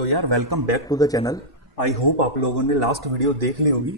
तो यार welcome back to the channel. I hope आप लोगों ने लास्ट वीडियो देख ली होगी।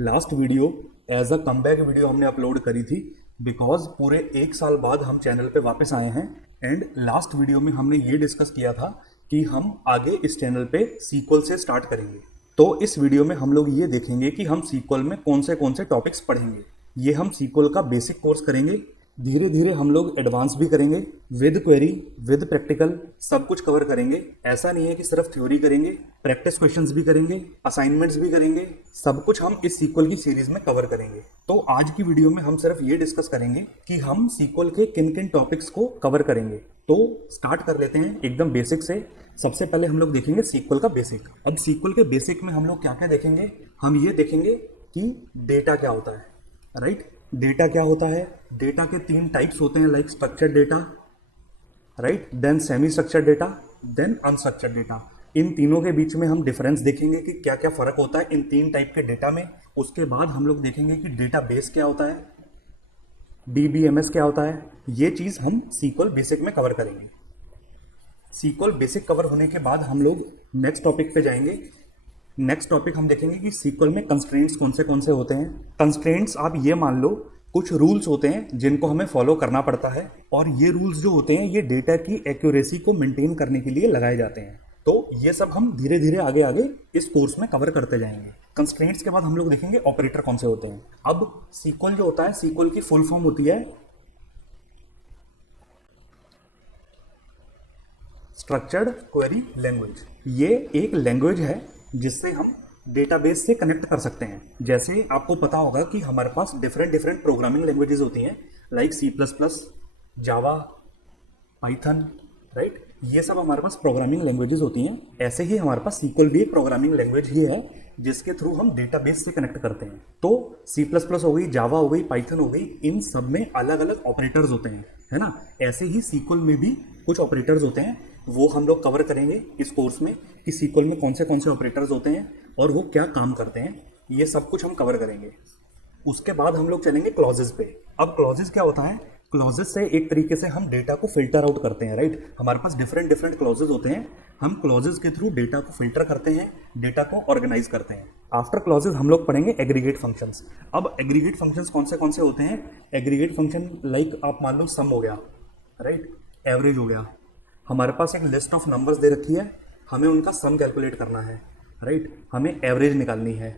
Last video as a comeback video हमने अपलोड करी थी बिकॉज पूरे एक साल बाद हम चैनल पे वापस आए हैं। एंड लास्ट वीडियो में हमने ये डिस्कस किया था कि हम आगे इस चैनल पे सीक्वल से स्टार्ट करेंगे। तो इस वीडियो में हम लोग ये देखेंगे कि हम सीक्वल में कौन से टॉपिक्स पढ़ेंगे। ये हम सीक्वल का बेसिक कोर्स करेंगे, धीरे धीरे हम लोग एडवांस भी करेंगे, विद क्वेरी विद प्रैक्टिकल सब कुछ कवर करेंगे। ऐसा नहीं है कि सिर्फ थ्योरी करेंगे, प्रैक्टिस क्वेश्चंस भी करेंगे, असाइनमेंट्स भी करेंगे, सब कुछ हम इस सीक्वल की सीरीज में कवर करेंगे। तो आज की वीडियो में हम सिर्फ ये डिस्कस करेंगे कि हम सीक्वल के किन किन टॉपिक्स को कवर करेंगे। तो स्टार्ट कर लेते हैं एकदम बेसिक से। सबसे पहले हम लोग देखेंगे सीक्वल का बेसिक। अब सीक्वल के बेसिक में हम लोग क्या क्या देखेंगे, हम ये देखेंगे कि डेटा क्या होता है, राइट। डेटा क्या होता है, डेटा के तीन टाइप्स होते हैं, like structured data, right, then semi structured data, then unstructured data. इन तीनों के बीच में हम डिफरेंस देखेंगे कि क्या क्या फर्क होता है इन तीन टाइप के डेटा में। उसके बाद हम लोग देखेंगे कि डेटा बेस क्या होता है, डीबीएमएस क्या होता है। ये चीज हम सीक्वल बेसिक में कवर करेंगे। सीक्वल बेसिक कवर होने के बाद हम लोग नेक्स्ट टॉपिक पे जाएंगे। नेक्स्ट टॉपिक हम देखेंगे कि सीक्वल में कंस्ट्रेंट्स कौन से होते हैं। कंस्ट्रेंट्स आप ये मान लो कुछ रूल्स होते हैं जिनको हमें फॉलो करना पड़ता है, और ये रूल्स जो होते हैं ये डेटा की एक्यूरेसी को मेंटेन करने के लिए लगाए जाते हैं। तो ये सब हम धीरे धीरे आगे आगे इस कोर्स में कवर करते जाएंगे। कंस्ट्रेंट्स के बाद हम लोग देखेंगे ऑपरेटर कौन से होते हैं। अब सीक्वल जो होता है, सीक्वल की फुल फॉर्म होती है स्ट्रक्चर्ड क्वेरी लैंग्वेज। ये एक लैंग्वेज है जिससे हम डेटाबेस से कनेक्ट कर सकते हैं। जैसे आपको पता होगा कि हमारे पास डिफरेंट प्रोग्रामिंग लैंग्वेजेस होती हैं, लाइक C++, जावा, पाइथन, राइट। ये सब हमारे पास प्रोग्रामिंग लैंग्वेजेस होती हैं। ऐसे ही हमारे पास सीक्वल भी एक प्रोग्रामिंग लैंग्वेज ही है जिसके थ्रू हम डेटाबेस से कनेक्ट करते हैं। तो C++ हो गई, जावा हो गई, पाइथन हो गई, इन सब में अलग अलग ऑपरेटर्स होते हैं, है ना। ऐसे ही सीक्वल में भी कुछ ऑपरेटर्स होते हैं, वो हम लोग कवर करेंगे इस कोर्स में कि सीक्वल में कौन से ऑपरेटर्स होते हैं और वो क्या काम करते हैं। ये सब कुछ हम कवर करेंगे। उसके बाद हम लोग चलेंगे क्लॉजेस पे। अब क्लॉजेस क्या होता है, क्लॉजेस से एक तरीके से हम डेटा को फिल्टर आउट करते हैं, राइट। हमारे पास डिफरेंट क्लॉजेस होते हैं, हम क्लॉजेस के थ्रू डेटा को फिल्टर करते हैं, डेटा को ऑर्गेनाइज करते हैं। आफ्टर क्लॉजेस हम लोग पढ़ेंगे एग्रीगेट फंक्शंस। अब एग्रीगेट फंक्शंस कौन से होते हैं। एग्रीगेट फंक्शन लाइक आप मान लो सम हो गया, राइट, एवरेज हो गया। हमारे पास एक लिस्ट ऑफ नंबर्स दे रखी है, हमें उनका सम कैलकुलेट करना है, राइट, हमें एवरेज निकालनी है।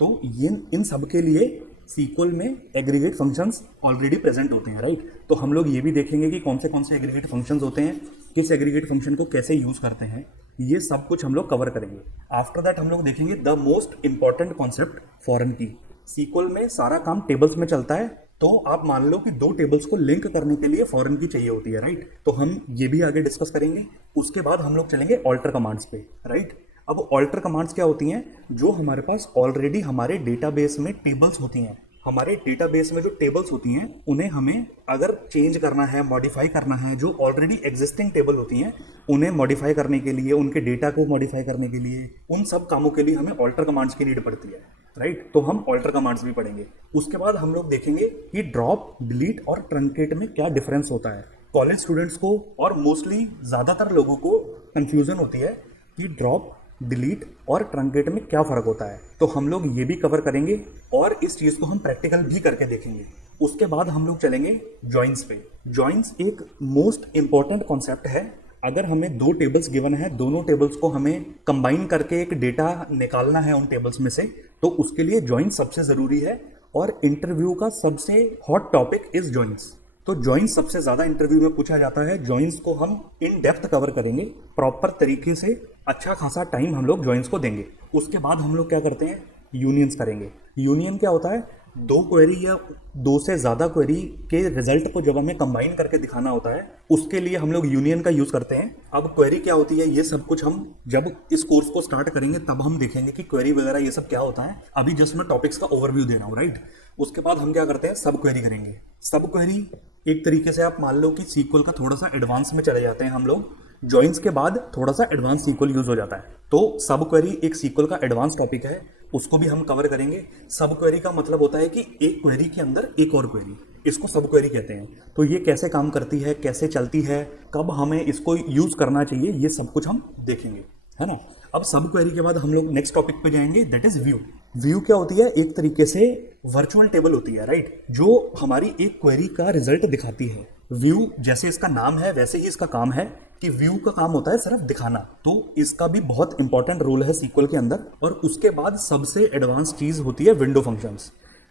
तो ये इन सब के लिए सीक्वल में एग्रीगेट फंक्शंस ऑलरेडी प्रेजेंट होते हैं, राइट। तो हम लोग ये भी देखेंगे कि कौन से एग्रीगेट फंक्शंस होते हैं, किस एग्रीगेट फंक्शन को कैसे यूज करते हैं, ये सब कुछ हम लोग कवर करेंगे। आफ्टर दैट हम लोग देखेंगे the most important concept, foreign की। सीक्वल में सारा काम टेबल्स में चलता है, तो आप मान लो कि दो टेबल्स को लिंक करने के लिए फॉरेन की चाहिए होती है, राइट। तो हम ये भी आगे डिस्कस करेंगे। उसके बाद हम लोग चलेंगे ऑल्टर कमांड्स पे, राइट। अब ऑल्टर कमांड्स क्या होती हैं, जो हमारे पास ऑलरेडी हमारे डेटाबेस में टेबल्स होती हैं। हमारे डेटाबेस में जो टेबल्स होती हैं उन्हें हमें अगर चेंज करना है, मॉडिफाई करना है, जो ऑलरेडी एग्जिस्टिंग टेबल होती हैं उन्हें मॉडिफाई करने के लिए, उनके डेटा को मॉडिफाई करने के लिए, उन सब कामों के लिए हमें ऑल्टर कमांड्स की नीड पड़ती है, राइट। तो हम ऑल्टर कमांड्स भी पढ़ेंगे। उसके बाद हम लोग देखेंगे कि ड्रॉप, डिलीट और ट्रंकेट में क्या डिफरेंस होता है। कॉलेज स्टूडेंट्स को और मोस्टली ज़्यादातर लोगों को कंफ्यूजन होती है कि ड्रॉप, डिलीट और ट्रंकेट में क्या फर्क होता है। तो हम लोग ये भी कवर करेंगे और इस चीज को हम प्रैक्टिकल भी करके देखेंगे। उसके बाद हम लोग चलेंगे जॉइंस पे। जॉइंस एक मोस्ट इंपॉर्टेंट कॉन्सेप्ट है। अगर हमें दो टेबल्स गिवन है, दोनों टेबल्स को हमें कंबाइन करके एक डेटा निकालना है उन टेबल्स में से, तो उसके लिए जॉइंस सबसे जरूरी है। और इंटरव्यू का सबसे हॉट टॉपिक इज जॉइंस। तो जॉइंस सबसे ज्यादा इंटरव्यू में पूछा जाता है। जॉइंस को हम इन डेप्थ कवर करेंगे प्रॉपर तरीके से, अच्छा खासा टाइम हम लोग जॉइंस को देंगे। उसके बाद हम लोग क्या करते हैं, यूनियंस करेंगे। यूनियन क्या होता है, दो क्वेरी या दो से ज्यादा क्वेरी के रिजल्ट को जब हमें कंबाइन करके दिखाना होता है, उसके लिए हम लोग यूनियन का यूज करते हैं। अब क्वेरी क्या होती है, ये सब कुछ हम जब इस कोर्स को स्टार्ट करेंगे तब हम देखेंगे कि क्वेरी वगैरह ये सब क्या होता है। अभी जस्ट मैं टॉपिक्स का ओवरव्यू दे रहा हूँ, राइट। उसके बाद हम क्या करते हैं, सब क्वेरी करेंगे। सब क्वेरी एक तरीके से आप मान लो कि सीक्वल का थोड़ा सा एडवांस में चले जाते हैं हम लोग। जॉइंस के बाद थोड़ा सा एडवांस सीक्वल यूज हो जाता है। तो सब क्वेरी एक सीक्वल का एडवांस टॉपिक है, उसको भी हम कवर करेंगे। सब क्वेरी का मतलब होता है कि एक क्वेरी के अंदर एक और क्वेरी, इसको सब क्वेरी कहते हैं। तो ये कैसे काम करती है, कैसे चलती है, कब हमें इसको यूज करना चाहिए, ये सब कुछ हम देखेंगे। है ना। अब सब क्वेरी के बाद हम लोग नेक्स्ट टॉपिक पे जाएंगे, दैट इज व्यू। व्यू क्या होती है? एक तरीके से वर्चुअल टेबल होती है, राइट, जो हमारी एक क्वेरी का रिजल्ट दिखाती है। व्यू जैसे इसका नाम है वैसे ही इसका काम है कि व्यू का काम होता है सिर्फ दिखाना। तो इसका भी बहुत इंपॉर्टेंट रोल है सीक्वल के अंदर। और उसके बाद सबसे एडवांस चीज होती है विंडो फंक्शंस।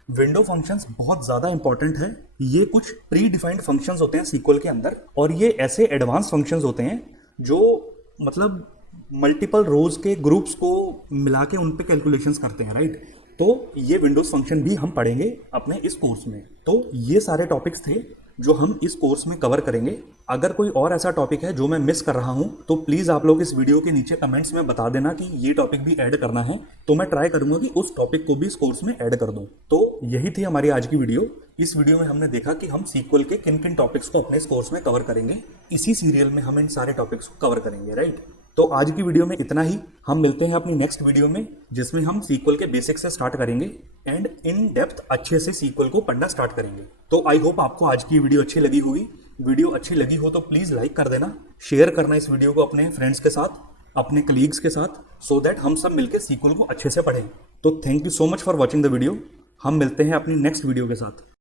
विंडो फंक्शंस बहुत ज़्यादा इंपॉर्टेंट है। ये कुछ प्री डिफाइंड फंक्शंस होते हैं सीक्वल के अंदर, और ये ऐसे एडवांस फंक्शंस होते हैं जो मतलब मल्टीपल रोज के ग्रुप्स को मिला के उन पे कैलकुलेशंस करते हैं, राइट। तो ये विंडोज फंक्शन भी हम पढ़ेंगे अपने इस कोर्स में। तो ये सारे टॉपिक्स थे जो हम इस कोर्स में कवर करेंगे। अगर कोई और ऐसा टॉपिक है जो मैं मिस कर रहा हूं तो प्लीज आप लोग इस वीडियो के नीचे कमेंट्स में बता देना कि ये टॉपिक भी ऐड करना है, तो मैं ट्राई करूंगा कि उस टॉपिक को भी इस कोर्स में ऐड कर दूं। तो यही थी हमारी आज की वीडियो। इस वीडियो में हमने देखा कि हम सीक्वल के किन किन टॉपिक्स को अपने इस कोर्स में कवर करेंगे। इसी सीरियल में हम इन सारे टॉपिक्स को कवर करेंगे, राइट। तो आज की वीडियो में इतना ही। हम मिलते हैं अपनी नेक्स्ट वीडियो में जिसमें हम सीक्वल के बेसिक से स्टार्ट करेंगे एंड इन डेप्थ अच्छे से सीक्वल को पढ़ना स्टार्ट करेंगे। तो आई होप आपको आज की वीडियो अच्छी लगी होगी। वीडियो अच्छी लगी हो तो प्लीज लाइक कर देना, शेयर करना इस वीडियो को अपने फ्रेंड्स के साथ, अपने कलीग्स के साथ, सो दैट हम सब मिलकर सीक्वल को अच्छे से पढ़ें। तो thank you so much for watching the video. हम मिलते हैं अपनी नेक्स्ट वीडियो के साथ।